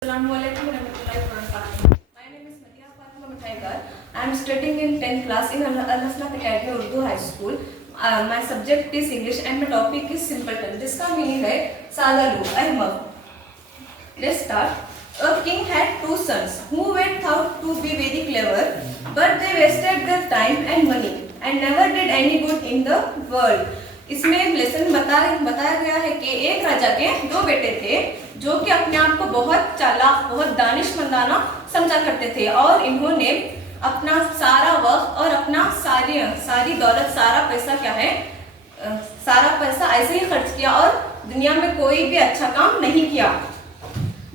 Assalamualaikum warahmatullahi wabarakatuh. My name is Madia Fatima Mithaigar. I am studying in 10th class in Al-Hasnat Academy Urdu High School. My subject is English and my topic is simpleton, जिसका meaning है सादालू अहमक. Let's start. A king had two sons who were thought to be very clever, but they wasted their time and money and never did any good in the world. इसमें lesson बताया गया है कि एक राजा के दो बेटे थे जो कि अपने आप को बहुत चालाक, बहुत दानिशमंदाना समझा करते थे और इन्होंने अपना सारा वक्त और अपना सारी दौलत, सारा पैसा क्या है, सारा पैसा ऐसे ही खर्च किया और दुनिया में कोई भी अच्छा काम नहीं किया.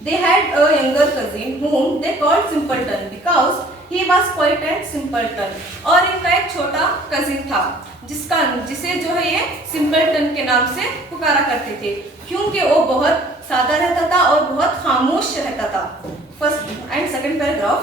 They had a younger cousin whom they called simpleton because he was quite and simpleton. और इनका एक छोटा कजिन था जिसे जो है ये सिंपलटन के नाम से पुकारा करते थे क्योंकि वो बहुत सादा रहता था और बहुत खामोश रहता था. First and second paragraph.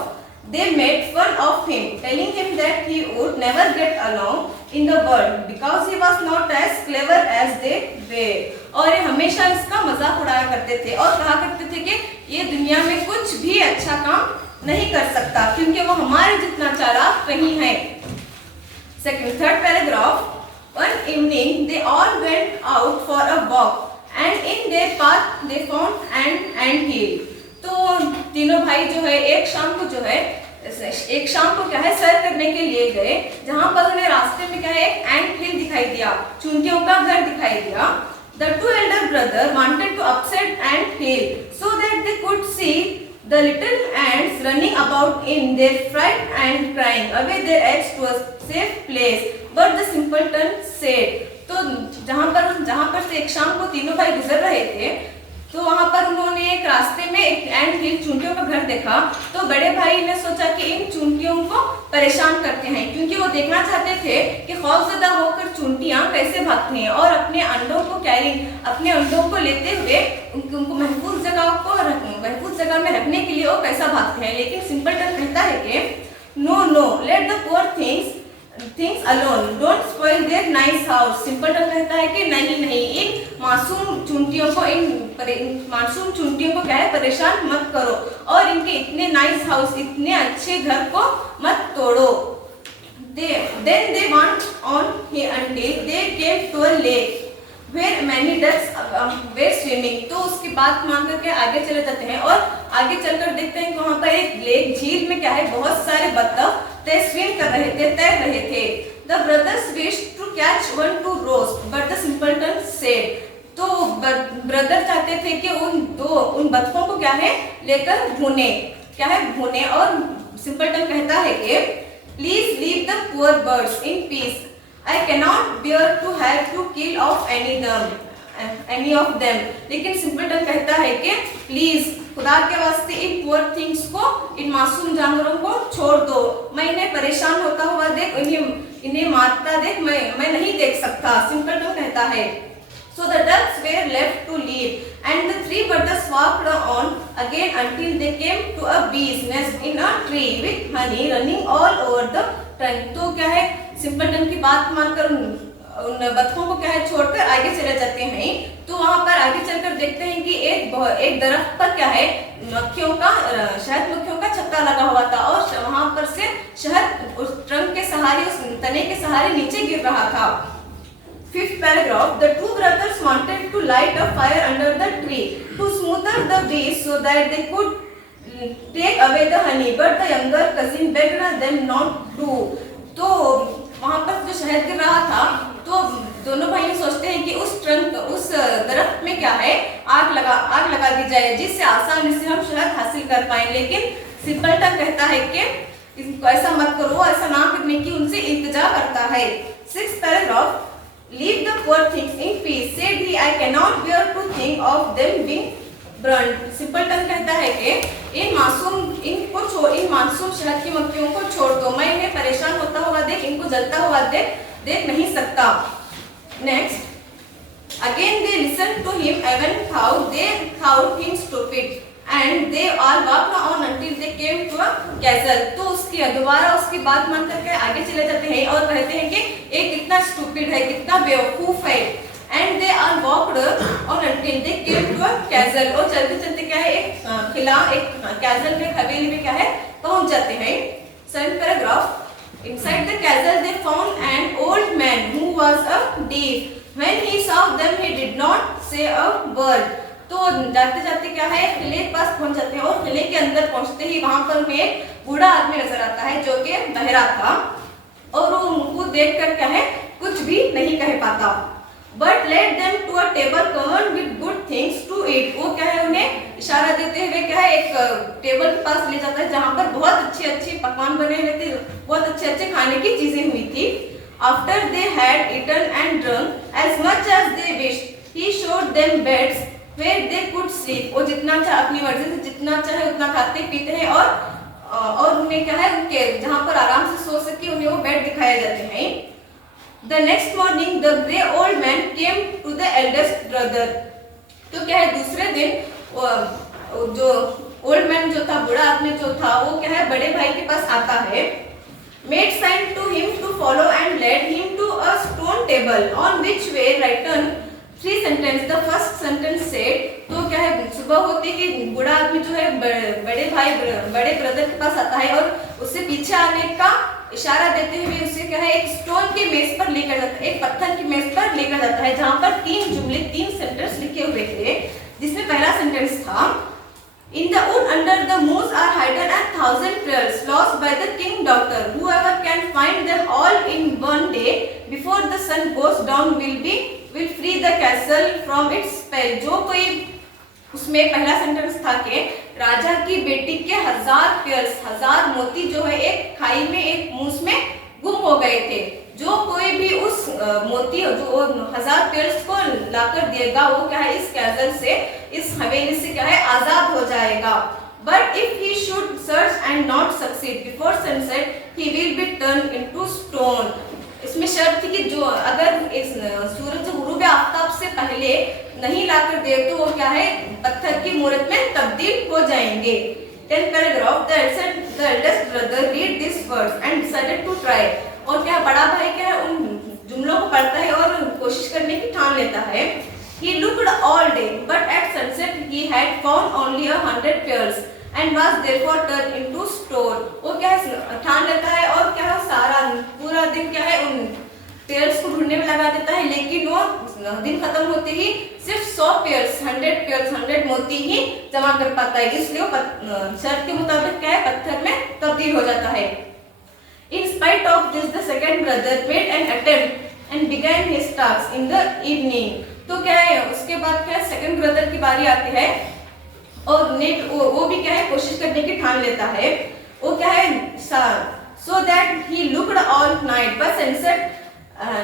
They made fun of him, telling him that he would never get along in the world because he was not as clever as they were. और ये हमेशा इसका मजाक उड़ाया करते थे और कहा करते थे कि ये दुनिया में कुछ भी अच्छा काम नहीं कर सकता क्योंकि वो हमारे जितना चालाक नहीं है. Third paragraph. One evening they all went out for a walk and in their path they found an anthill. तो तीनों भाई जो है एक शाम को क्या है सैर करने के लिए गए जहाँ पर उन्हें रास्ते में क्या है एक एंट हिल दिखाई दिया, चूंटियों का घर दिखाई दिया. The two elder brother wanted to upset ant hill so that they could see the little ants running about in their fright and crying away their eggs to a safe place. But the simpleton said. तो जहाँ पर से एक शाम को तीनों भाई गुजर रहे थे तो वहाँ पर उन्होंने एक रास्ते में एक एंट हिल चूंटियों का घर देखा. तो बड़े भाई ने सोचा कि इन चूंटियों को परेशान करते हैं क्योंकि वो देखना चाहते थे कि खौफजदा होकर चूंटियां कैसे भागती हैं और अपने अंडों को लेते हुए उनको महफूज जगह में रखने के लिए वो कैसा भागते हैं. लेकिन सिंपलटन कहता है कि no let the poor things alone, don't spoil their nice house. Simpleton कहता है कि नहीं, इन मासूम चूंटियों को क्या है परेशान मत करो और इनके इतने नाइस हाउस, इतने अच्छे घर को मत तोड़ो. Then they went on until they came to a lake where many ducks were swimming. तो उसकी बात मान करके आगे चले जाते हैं और आगे चलकर देखते हैं कि वहाँ पर एक लेक, झील में क्या है बहुत सारे बत्तख स्विम कर रहे थे, तैर रहे थे. The brothers wished to catch one to roast, but the simpleton said. तो ब्रदर चाहते थे कि उन बत्तखों को क्या है लेकर भूने और सिंपलटन कहता है कि please leave the poor birds in peace. I cannot bear to have to kill off any of them. लेकिन सिंपलटन कहता है कि प्लीज खुदा के वास्ते इन पुअर थिंग्स को, इन मासूम जानवरों को छोड़ दो. मैं इन्हें परेशान होता हुआ देख, इन्हें मारता देख मैं नहीं देख सकता. सिंपलटन कहता है. So the ducks were left to live and the three brothers walked on again until they came to a bee's nest in a tree with honey running all over the trunk. तो क्या है simpleton की बात मानकर उन बत्तखों को क्या है छोड़कर आगे चले जाते हैं. तो वहाँ पर आगे चलकर देखते हैं कि एक दरख्त पर क्या है शहद मक्खियों का छत्ता लगा हुआ था और वहाँ पर से शहद उस ट्रंक के सहारे, उस तने के सहारे नीचे गिर रहा था. Fifth paragraph. The two brothers wanted to light a fire under the tree to smother the bees so that they could take away the honey, but the younger cousin begged them not to. तो वहाँ पर जो शहद गिर रहा था तो दोनों भाई सोचते हैं कि उस दरख्त में क्या है आग लगा दी जाए जिससे आसानी से हम शहद हासिल कर पाएं. लेकिन सिंपलटन कहता है कि इसको ऐसा मत करो, ऐसा ना करने की उनसे इल्तिजा करता है. Sixth paragraph. Leave the poor things in peace, said he. I cannot bear to think of them being burned. Simpleton कहता है कि इन मासूम शहद की मक्खियों को छोड़ दो, मैं इन्हें परेशान होता हुआ देख, इनको जलता हुआ देख नहीं सकता. Next. Again they listened to him even they thought him stupid and they all walked on until they came to a castle. तो दोबारा उसकी बात मान करके आगे चले जाते हैं और कहते हैं कि ये कितना स्टूपिड है, कितना बेवकूफ है. and they all walked on until they came to a castle. और चलते चलते क्या है एक किला, एक castle में, हवेली में क्या है पहुंच जाते हैं. Second paragraph. Inside the castle they found an old man who was a deaf. When he saw them he did not say a word. तो जाते जाते क्या है किले के पास पहुंच जाते हैं और किले के अंदर पहुंचते ही वहां पर उन्हें एक बूढ़ा आदमी नजर आता है जो कि बहरा था और वो उनको देखकर क्या है कुछ भी नहीं कह पाता. But led them to a table covered with good things to eat. वो क्या है उन्हें इशारा देते हुए क्या है एक टेबल के पास ले जाता है जहाँ पर बहुत अच्छे अच्छे पकवान बने हुए थे, बहुत अच्छे अच्छे खाने की चीजें हुई थी. After they had eaten and drunk as much as they wished, he showed them beds where they could sleep. वो जितना चाहे अपनी मर्जी से जितना चाहे उतना खाते पीते हैं और उन्हें क्या है उनके जहाँ पर आराम से सो सके उन्हें वो बेड दिखाए जाते हैं. The next morning the grey old man came to the eldest brother. तो क्या है दूसरे दिन जो ओल्ड मैन जो था, बूढ़ा आदमी जो था, वो क्या है बड़े भाई के पास आता है. Made sign to him to follow and led him to a stone table on which were written 3 sentences. The first sentence said. तो क्या है सुबह होते ही बूढ़ा आदमी जो है बड़े ब्रदर के पास आता है और उससे पीछे आने का इशारा देते हुए उसे क्या है एक स्टोन की मेज पर लेकर जाता है, एक पत्थर की मेज पर लेकर जाता है जहाँ पर 3 जुमले 3 सेंटेंस लिखे हुए थे. जिसमें पहला सेंटेंस था In the wood under the moss are hidden 1,000 pearls lost by the king doctor. Whoever can find them all in one day before the sun goes down will free the castle from its spell. जो कोई उसमें पहला sentence था कि राजा की बेटी के 1000 pairs, 1000 मोती जो है एक खाई में एक मूस में गुम हो गए थे. जो कोई भी उस मोती जो 1000 पेयर्स को लाकर देगा वो क्या है इस कैसल से, इस हवेली से क्या है आजाद हो जाएगा. But if he should search and not succeed before sunset, he will be turned into stone. इसमें शर्त थी कि जो अगर इस सूरज गुरूब आफ्ताब से पहले नहीं लाकर दे तो वो क्या है पत्थर की मूर्त में तब्दील हो जाएंगे. 10th paragraph. The eldest brother read these words and decided to try. और क्या बड़ा भाई क्या है उन जुमलों को पढ़ता है और कोशिश करने की ठान लेता है. He looked all day, but at sunset he had found only 100 pearls and was therefore turned into stone. वो क्या है ठान लेता है और क्या है सारा पूरा दिन क्या है उन पेयर्स को ढूंढने में लगा देता है, लेकिन वो दिन खत्म होते ही सिर्फ 100 पेयर्स 100 मोती ही जमा कर पाता है. इसलिए वो शर्त के मुताबिक क्या है पत्थर में तब्दील हो जाता है. In spite of this, the second brother made an attempt and began his task in the evening. तो क्या है उसके बाद क्या है सेकंड ब्रदर की बारी आती है और वो भी क्या है कोशिश करने की ठान लेता है. वो क्या है so that he looked all night, but sunset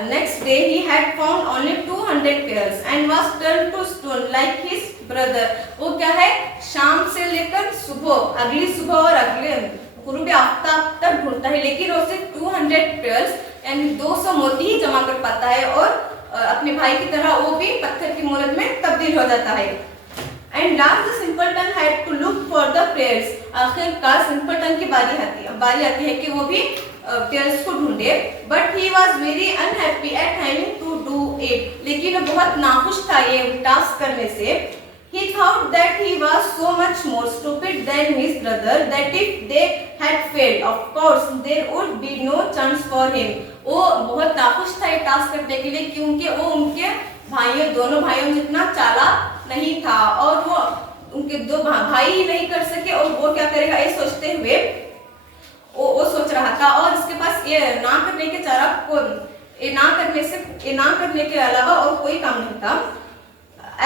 next day he had found only 200 pearls and was turned to stone like his brother. वो क्या है शाम से लेकर सुबह अगली सुबह और अगले गुरूब आफ्ताब तक ढूंढता है, लेकिन वो सिर्फ 200 पेयर्स यानी 200 मोती ही जमा कर पाता है और अपने भाई की तरह वो भी पत्थर की मूर्त में तब्दील हो जाता है. And last the simpleton had to look for the pears. आखिरकार सिंपलटन की बारी आती है कि वो भी पेयर्स को ढूंढे. But he was very unhappy at having to do it. लेकिन वो बहुत नाखुश था ये टास्क करने से. He thought that he was so much more stupid than his brother that if they had failed, of course there would be no chance for him. वो बहुत नाखुश था ये टास्क करने के लिए क्योंकि वो उनके दोनों भाइयों जितना चालाक नहीं था और वो उनके 2 भाई ही नहीं कर सके और वो क्या करेगा ये सोचते हुए वो सोच रहा था. और इसके पास ये ना करने के अलावा और कोई काम नहीं था.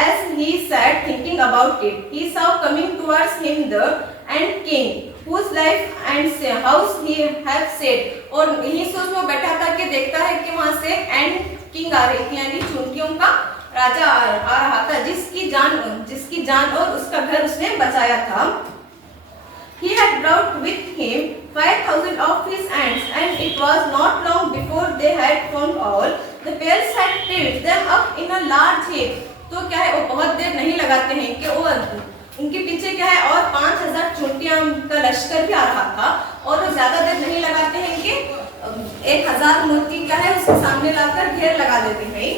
As he sat thinking about it, he saw coming towards him the ant king, whose life and house he had set. और यही सोच में बैठा था कि देखता है कि वहाँ से एंट किंग आ रही थी यानी चूंटियों का राजा आ रहा था जिसकी जान और उसका घर उसने बचाया था. He had brought with him 5,000 of his ants, and it was not long before they had found all. The pearls had piled them up in a large heap. तो क्या है वो बहुत देर नहीं लगाते हैं कि वो उनके पीछे क्या है और 5000 चोटियां का लश्कर भी आ रहा था और वो ज्यादा देर नहीं लगाते हैं कि 1000 मोती का है उसके सामने लाकर घेर लगा देते हैं.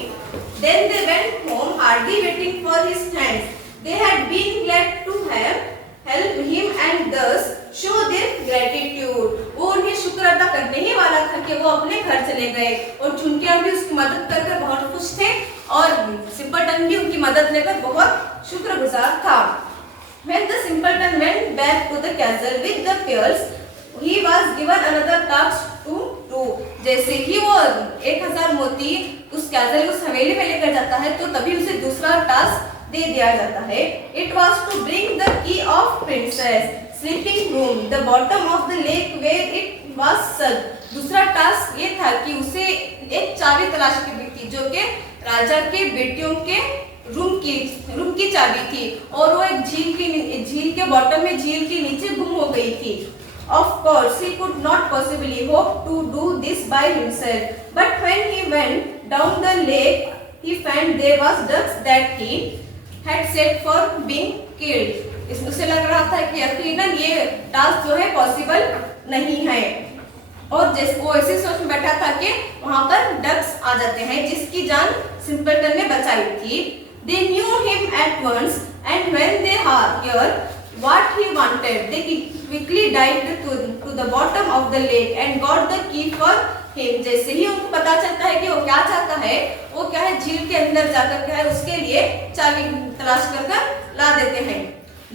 Then they went home, hardly waiting for his thanks. They had been glad to have helped him and thus show their gratitude. वो उन्हें शुक्र अदा करने ही वाला था कि वो अपने घर चले गए और चुनकियां भी उसकी मदद करके बहुत खुश थे और सिंपलटन भी उनकी मदद लेकर बहुत शुक्रगुजार था. When the simpleton went back to the castle with the pearls, he was given another task to do. जैसे ही वो 1000 मोती उस कैसल उस हवेली में लेकर जाता है तो तभी उसे दूसरा टास्क दे दिया जाता है. It was to bring the key of princess sleeping room, the bottom of the lake where it was sunk. दूसरा टास्क ये था कि उसे एक चाबी तलाश करनी थी जो कि राजा के बेटियों के रूम की चाबी थी और वो एक झील के बॉटम में झील के नीचे गुम हो गई थी. Of course, he could not possibly hope to do this by himself. But when he went down the lake, he found there was ducks that he had set for being killed. इसमें उसे लग रहा था कि यकीनन ये task जो है पॉसिबल नहीं है और जैसे वो ऐसे सोच में बैठा था कि वहाँ पर डक्स आ जाते हैं जिसकी जान सिंपलटन ने बचाई थी. They knew him at once, and when they heard what he wanted, they quickly dived to the bottom of the lake and got the key for him. जैसे ही उनको पता चलता है कि वो क्या चाहता है, वो क्या है झील के अंदर जाकर क्या है उसके लिए चाबी तलाश कर ला देते हैं.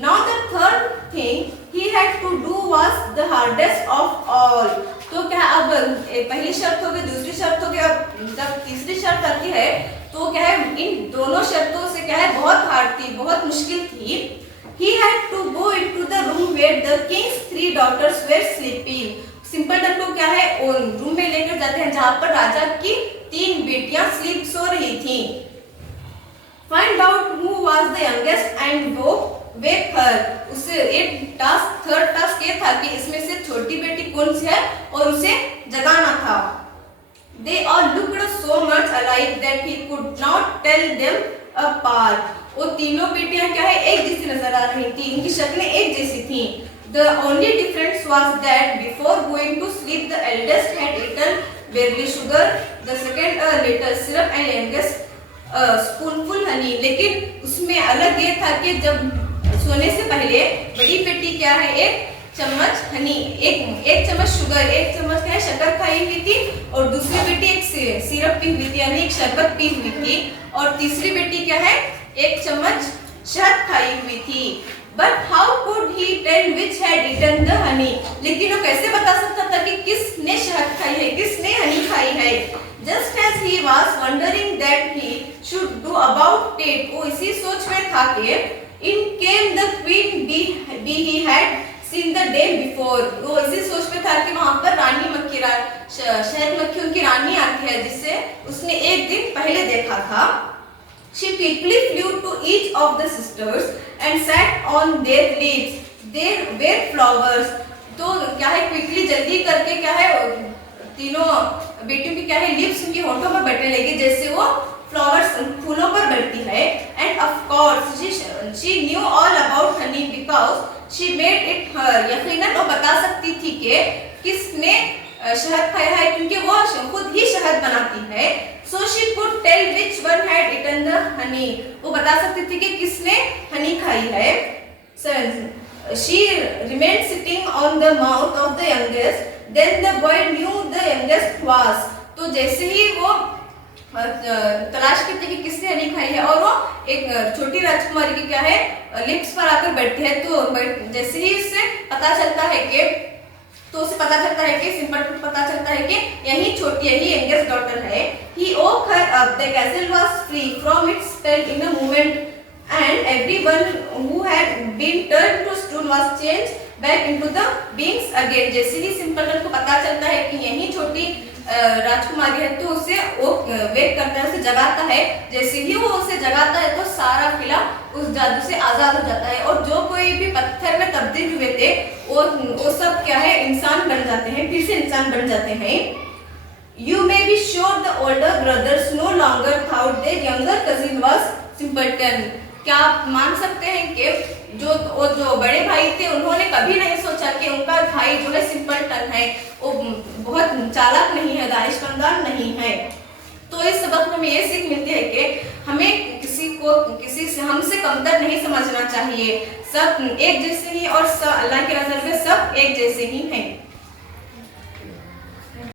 Now the third thing he had to do was the hardest of all. तो क्या अब पहली शर्त हो गई, दूसरी शर्त हो गई, अब जब तीसरी शर्त आती है तो क्या है इन दोनों शर्तों से क्या है बहुत हार्ड थी, बहुत मुश्किल थी. He had to go into the room where the king's 3 daughters were sleeping. Simpleton को क्या है रूम में लेकर जाते हैं जहाँ पर राजा की 3 बेटियां सो रही थी. Find out who was the youngest and wake her. उसे एक टास्क थर्ड टास्क ये था कि इसमें से छोटी बेटी कौन सी है और उसे जगाना था. They all looked so much alike that he could not tell them apart. वो तीनों बेटियां क्या है एक जैसी नजर आ रही थी, इनकी शक्लें एक जैसी थी. The only difference was that before going to sleep the eldest had eaten barley sugar, the second a little syrup and youngest a spoonful honey. लेकिन उसमें अलग ये था कि जब सोने से पहले बड़ी बेटी क्या है एक चम्मच हनी, एक चम्मच शुगर, एक चम्मच क्या है शक्कर खाई हुई थी और दूसरी बेटी एक सिरप पी हुई थी यानी एक शरबत पी हुई थी और तीसरी बेटी क्या है एक चम्मच शहद खाई हुई थी. But how could he tell which had eaten the honey? लेकिन वो कैसे बता सकता था कि किसने शहद खाई है, किसने हनी खाई है. Just as he was wondering that he should do about it, वो इसी सोच में था कि in came the queen bee he had seen the day before. वो इसी सोच में था कि वहाँ पर रानी मक्खी शहद मक्खियों की रानी आती है जिसे उसने एक दिन पहले देखा था. She quickly flew to each of the sisters and sat on their lips. There were flowers. तो क्या है क्विकली जल्दी करके क्या है तीनों बेटियों की क्या है लिप्स उनकी होठों पर बैठने लगी जैसे वो फ्लावर्स फूलों पर बैठती है. And of course she knew all about honey because she made it her. यकीनन वो बता सकती थी कि किसने शहद खाया है क्योंकि वो खुद ही शहद बनाती है. So she could tell which one had eaten the honey. वो बता सकती थी कि किसने हनी खाई है. So she remained sitting on the mouth of the youngest. Then the boy knew the youngest was. तो जैसे ही वो तलाश करते कि किसने हनी खाई है और वो एक छोटी राजकुमारी की क्या है लिप्स पर आकर बैठती है तो जैसे ही उससे पता चलता है कि उसे पता चलता है कि सिंपलटन को पता चलता है कि यही छोटी यही यंगेस्ट डॉटर है. He woke her up. The castle was free from its spell in a moment, and everyone who had been turned to stone was changed back into the beings again. जैसे ही simpleton को पता चलता है कि यही छोटी राजकुमारी है तो उसे वो वेक करता है, उसे जगाता है. जैसे ही वो उसे जगाता है तो सारा किला उस जादू से आजाद हो जाता है और जो कोई भी पत्थर में तब्दील हुए थे वो सब क्या है इंसान बन जाते हैं, फिर से इंसान बन जाते हैं. You may be sure the older brothers no longer thought their younger cousin was simpleton. क्या आप मान सकते हैं कि जो बड़े भाई थे उन्होंने कभी नहीं सोचा कि उनका भाई जो है सिंपलटन है, वो बहुत चालाक नहीं है, दानिशमंदान नहीं है. तो तो इस सबक में हमें ये सीख मिलती है कि हमें किसी से हमसे कमतर नहीं समझना चाहिए। सब एक जैसे ही और अल्लाह की नज़र में सब एक जैसे ही हैं।